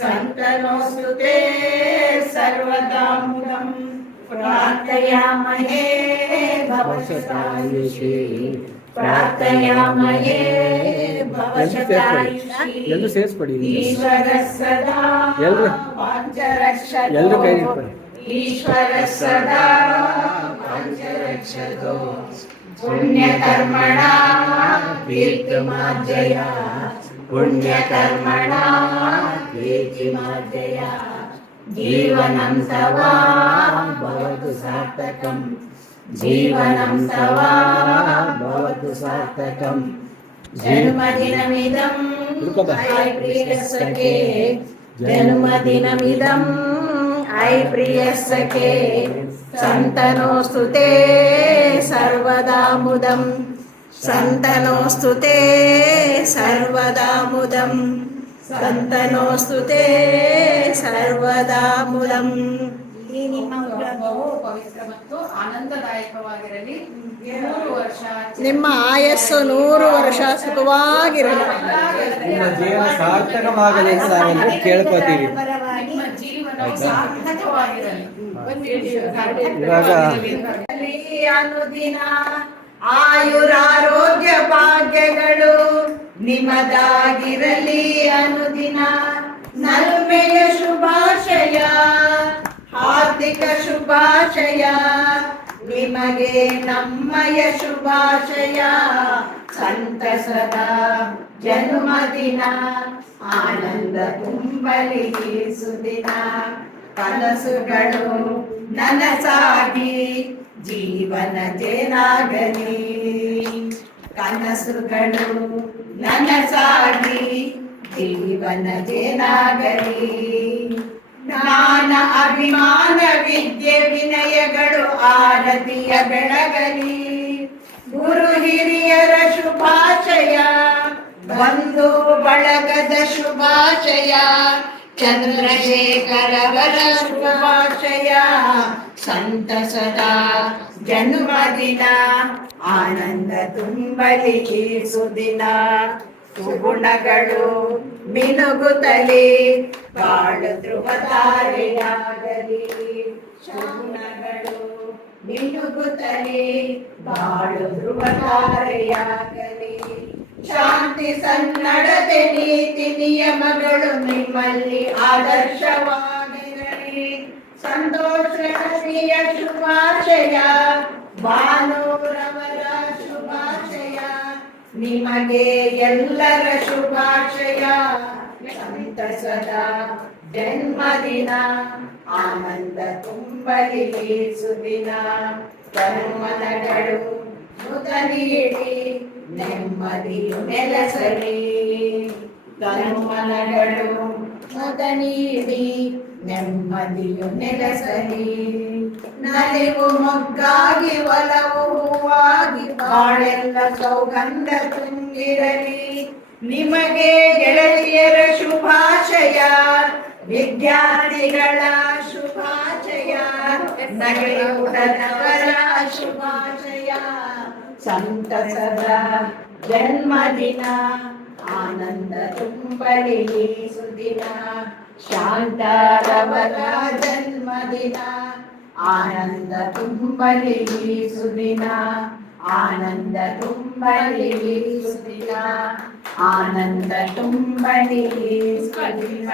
ಸಂತನೋಸ್ತುತೆ ಸರ್ವದಾಮುದಂ ಪ್ರಾರ್ಥಯಾಮಹೇ ಭವಶತಾಯುಷಿ ಪ್ರಾರ್ಥಯಾಮಹೇ ಭವಶತಾಯುಷಿ ಈಶ್ವರ ಸದಾ ವಾಂಚರಕ್ಷತೋ ಈಶ್ವರ ಸದಾ ವಾಂಚರಕ್ಷತೋ ಪುಣ್ಯಕರ್ಮಣ ಕೀರ್ತಿಮಾರ್ಜಯ पुण्यकर्मणा कीर्तिमार्जय जीवनं तव भवतु सार्थकम् जीवनं तव भवतु सार्थकम् जन्मदिनमिदं ऐ प्रियसखे जन्मदिनमिदं ऐ प्रियसखे सन्तनोऽस्तु ते सर्वदा मुदम् संतनोस्तु ते सर्वदा मुदं संतनोस्तु ते सर्वदा मुदं ಈ ನಿಮ್ಮ ಹಬ್ಬವು ಪವಿತ್ರ ಮತ್ತು ಆನಂದದಾಯಕವಾಗಿರಲಿ. 100 ವರ್ಷ ನಿಮ್ಮ ಆಯಸ್ಸು 100 ವರ್ಷ ಸುಖವಾಗಿರಲಿ. ನಿಮ್ಮ ಜೀವನ ಸಾರ್ಥಕವಾಗಲಿ ಅಂತ ನಾವೆಲ್ಲರೂ ಕೇಳ್ಕೊತೀವಿ. ನಿಮ್ಮ ಜೀವನ ಸಾರ್ಥಕವಾಗಿರಲಿ. ಇವಾಗ ಅನುದಿನ ಆಯುರಾರೋಗ್ಯ ಭಾಗ್ಯಗಳು ನಿಮ್ಮದಾಗಿರಲಿ ಅನುದಿನ. ನಲ್ಮೆಯ ಶುಭಾಶಯ ಹಾರ್ದಿಕ ಶುಭಾಶಯ ನಿಮಗೆ ನಮ್ಮಯ ಶುಭಾಶಯ. ಸಂತಸದ ಜನ್ಮದಿನ ಆನಂದ ತುಂಬಲಿ ಸುದಿನ. ಕನಸುಗಳು ನನಸಾಗಿ ಜೀವನ ಜೇನಾಗಲಿ. ಕನಸುಗಳು ನನಸಾಗಿ ಜೀವನ ಜೇನಾಗಲಿ. ಜ್ಞಾನ ಅಭಿಮಾನ ವಿದ್ಯೆ ವಿನಯಗಳು ಆರತಿಯ ಬೆಳಗಲಿ. ಗುರು ಹಿರಿಯರ ಶುಭಾಶಯ ಬಂಧು ಬಳಗದ ಶುಭಾಶಯ. ಚಂದ್ರಶೇಖರವರ ಶುಭಾಶಯ. ಸಂತಸದ ಜನ್ಮದಿನ ಆನಂದ ತುಂಬಲಿ ಸುದಿನ. ಸುಗುಣಗಳು ಮಿನುಗುತ್ತಲೇ ಬಾಳು ಧ್ರುವ ತಾರೆಯಾಗಲಿ. ಸುಗುಣಗಳು ಮಿನುಗುತ್ತಲೇ ಬಾಳು ಧ್ರುವ ತಾರೆಯಾಗಲಿ. ಶಾಂತಿ ಸನ್ನಡತೆ ನೀತಿ ನಿಯಮಗಳು ನಿಮ್ಮಲ್ಲಿ ಆದರ್ಶವಾಗಿರಲಿ. ಸಂತೋಷ ಶ್ರೀಯ ಶುಭಾಶಯ ಭಾನುರವರ ಶುಭಾಶಯ. ನಿಮಗೆ ಎಲ್ಲರ ಶುಭಾಶಯ. ಸಂತಸದ ಜನ್ಮದಿನ ಆನಂದ ತುಂಬಲಿ ಸುದಿನ. ಕರ್ಮನಗಳು ಮುದ ನೀಡಿ ನೆಮ್ಮದಿಯು ನೆಲೆಸಲಿ. ಕರ್ಮನಗಳು ಮುದ ನೀಡಿ ನೆಮ್ಮದಿಯು ನೆಲೆಸಲಿ. ನಲಿವು ಮೊಗ್ಗಾಗಿ ಒಲವು ಹೂವಾಗಿ ಬಾಳೆಲ್ಲ ಸೌಗಂಧ ತುಂಬಿರಲಿ. ನಿಮಗೆ ಗೆಳತಿಯರ ಶುಭಾಶಯ ವಿದ್ಯಾರ್ಥಿಗಳ ಶುಭಾಶಯ. ನಗೆಯುಡನವರ ಶುಭಾಶಯ. ಸಂತಸದ ಜನ್ಮದಿನ ಆನಂದ ತುಂಬಲಿ ಸುದಿನ. ಶಾಂತರವರ ಜನ್ಮದಿನ ಆನಂದ ತುಂಬಲಿ ಸುದಿನ. ಆನಂದ ತುಂಬಲಿ ಸುದಿನ. ಆನಂದ ತುಂಬಲಿ ಸುದಿನ.